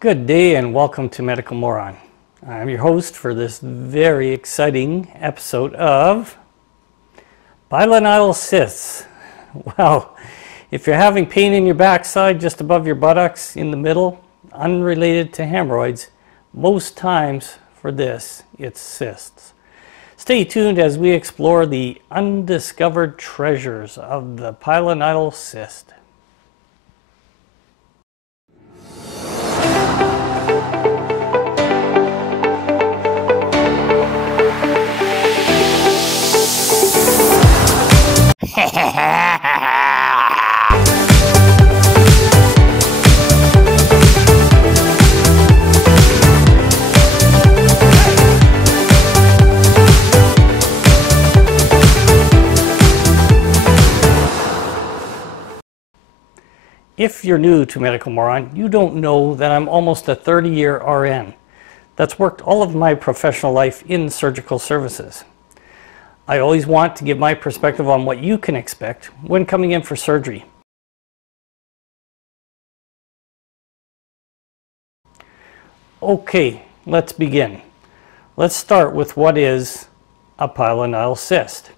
Good day and welcome to Medical Moron. I'm your host for this very exciting episode of Pilonidal Cysts. Well, if you're having pain in your backside just above your buttocks in the middle, unrelated to hemorrhoids, most times for this it's cysts. Stay tuned as we explore the undiscovered treasures of the pilonidal cyst. If you're new to Medical Moron, you don't know that I'm almost a 30-year RN that's worked all of my professional life in surgical services. I always want to give my perspective on what you can expect when coming in for surgery. Okay, let's begin. Let's start with what is a pilonidal cyst.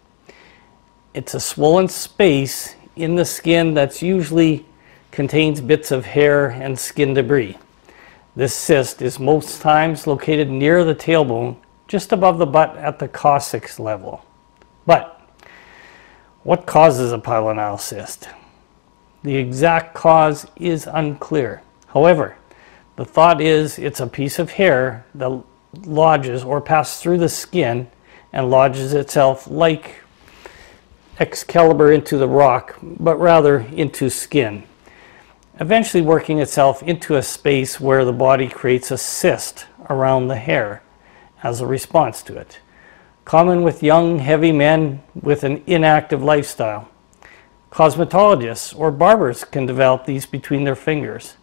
It's a swollen space in the skin that's usually contains bits of hair and skin debris. This cyst is most times located near the tailbone, just above the butt at the coccyx level. But what causes a pilonidal cyst? The exact cause is unclear. However, the thought is it's a piece of hair that lodges or passes through the skin and lodges itself like Excalibur into the rock, but rather into skin, eventually working itself into a space where the body creates a cyst around the hair as a response to it. Common with young, heavy men with an inactive lifestyle. Cosmetologists or barbers can develop these between their fingers.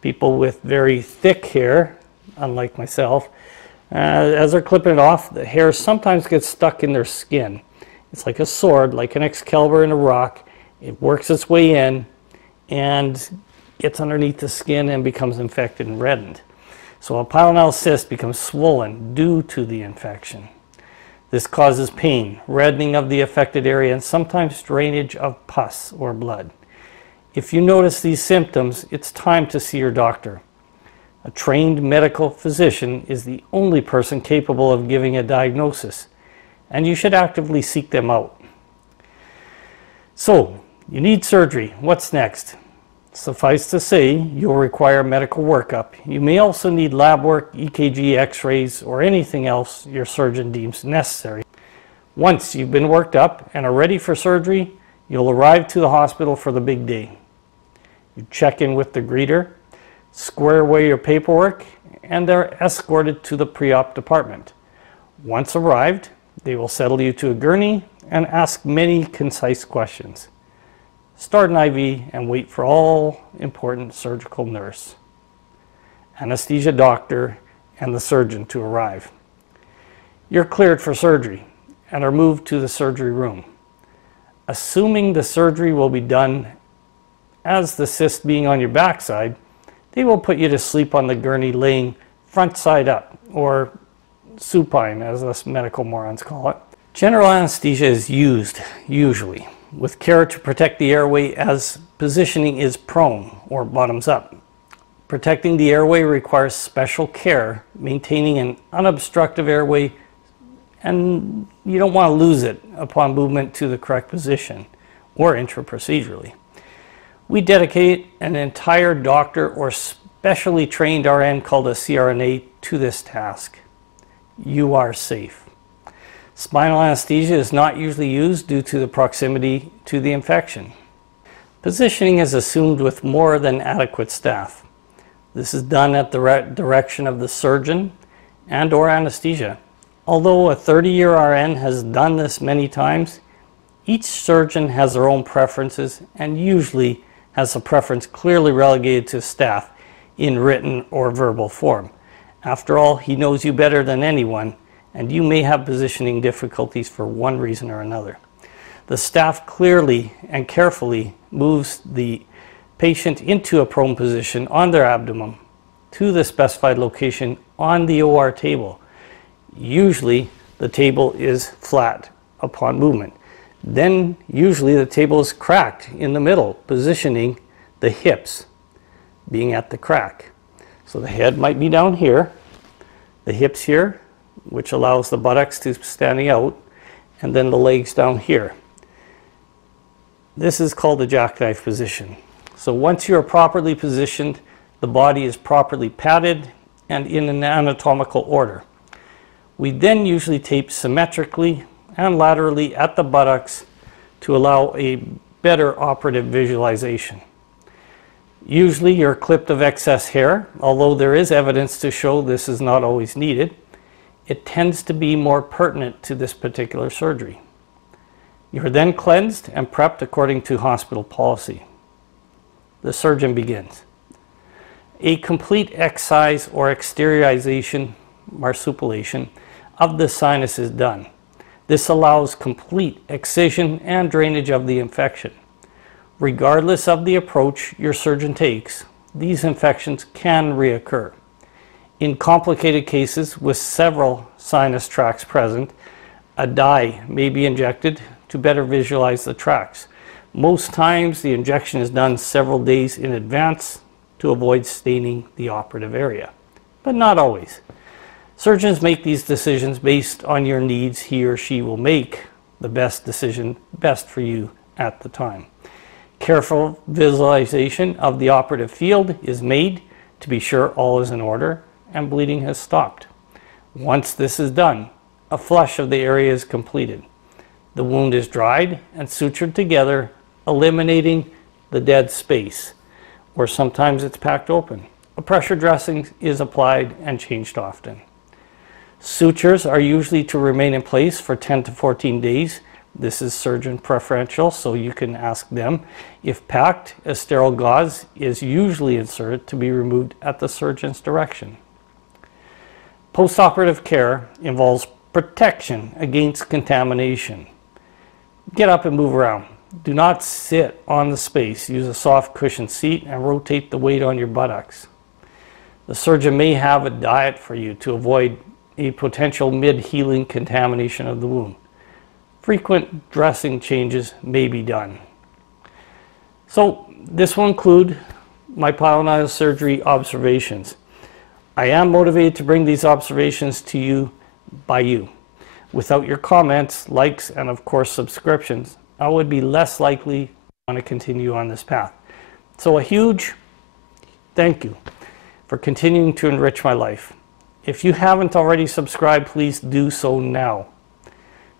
People with very thick hair, unlike myself, as they're clipping it off, the hair sometimes gets stuck in their skin. It's like a sword, like an Excalibur in a rock. It works its way in and gets underneath the skin and becomes infected and reddened. So a pilonidal cyst becomes swollen due to the infection. This causes pain, reddening of the affected area, and sometimes drainage of pus or blood. If you notice these symptoms, it's time to see your doctor. A trained medical physician is the only person capable of giving a diagnosis, and you should actively seek them out. So, you need surgery. What's next? Suffice to say, you'll require medical workup. You may also need lab work, EKG, x-rays, or anything else your surgeon deems necessary. Once you've been worked up and are ready for surgery, you'll arrive to the hospital for the big day. You check in with the greeter, square away your paperwork, and are escorted to the pre-op department. Once arrived, they will settle you to a gurney and ask many concise questions. Start an IV and wait for all important surgical nurse, anesthesia doctor, and the surgeon to arrive. You're cleared for surgery and are moved to the surgery room. Assuming the surgery will be done as the cyst being on your backside, they will put you to sleep on the gurney laying front side up, or supine as us medical morons call it. General anesthesia is used, usually, with care to protect the airway as positioning is prone or bottoms up. Protecting the airway requires special care, maintaining an unobstructed airway, and you don't want to lose it upon movement to the correct position or intraprocedurally. We dedicate an entire doctor or specially trained RN called a CRNA to this task. You are safe. Spinal anesthesia is not usually used due to the proximity to the infection. Positioning is assumed with more than adequate staff. This is done at the direction of the surgeon and or anesthesia. Although a 30-year RN has done this many times, each surgeon has their own preferences and usually has a preference clearly relegated to staff in written or verbal form. After all, he knows you better than anyone, and you may have positioning difficulties for one reason or another. The staff clearly and carefully moves the patient into a prone position on their abdomen to the specified location on the OR table. Usually the table is flat upon movement. Then usually the table is cracked in the middle, positioning the hips being at the crack. So the head might be down here, the hips here, which allows the buttocks to standing out, and then the legs down here. This is called the jackknife position. So once you are properly positioned, the body is properly padded and in an anatomical order. We then usually tape symmetrically and laterally at the buttocks to allow a better operative visualization. Usually you're clipped of excess hair, although there is evidence to show this is not always needed. It tends to be more pertinent to this particular surgery. You are then cleansed and prepped according to hospital policy. The surgeon begins. A complete excise or exteriorization, marsupilation, of the sinus is done. This allows complete excision and drainage of the infection. Regardless of the approach your surgeon takes, these infections can reoccur. In complicated cases with several sinus tracts present, a dye may be injected to better visualize the tracts. Most times the injection is done several days in advance to avoid staining the operative area, but not always. Surgeons make these decisions based on your needs. He or she will make the best decision best for you at the time. Careful visualization of the operative field is made to be sure all is in order and bleeding has stopped. Once this is done, a flush of the area is completed. The wound is dried and sutured together, eliminating the dead space, or sometimes it's packed open. A pressure dressing is applied and changed often. Sutures are usually to remain in place for 10 to 14 days. This is surgeon preferential, so you can ask them. If packed, a sterile gauze is usually inserted to be removed at the surgeon's direction. Postoperative care involves protection against contamination. Get up and move around. Do not sit on the space. Use a soft cushioned seat and rotate the weight on your buttocks. The surgeon may have a diet for you to avoid a potential mid-healing contamination of the wound. Frequent dressing changes may be done. So this will include my pilonidal surgery observations. I am motivated to bring these observations to you by you. Without your comments, likes, and of course subscriptions, I would be less likely to want to continue on this path. So a huge thank you for continuing to enrich my life. If you haven't already subscribed, please do so now.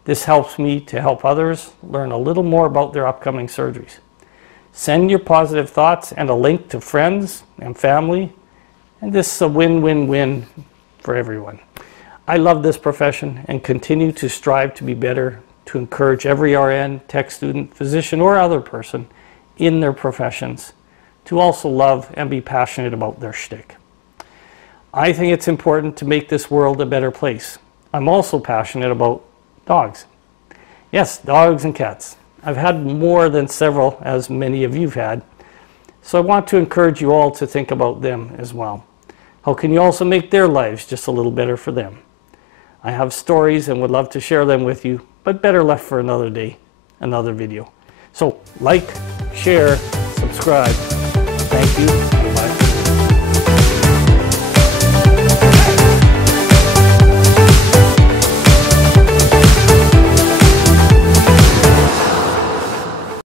This helps me to help others learn a little more about their upcoming surgeries. Send your positive thoughts and a link to friends and family, and this is a win-win-win for everyone. I love this profession and continue to strive to be better, to encourage every RN, tech student, physician, or other person in their professions to also love and be passionate about their shtick. I think it's important to make this world a better place. I'm also passionate about dogs. Yes, dogs and cats. I've had more than several, as many of you've had. So I want to encourage you all to think about them as well. How can you also make their lives just a little better for them? I have stories and would love to share them with you, but better left for another day, another video. So like, share, subscribe. Thank you.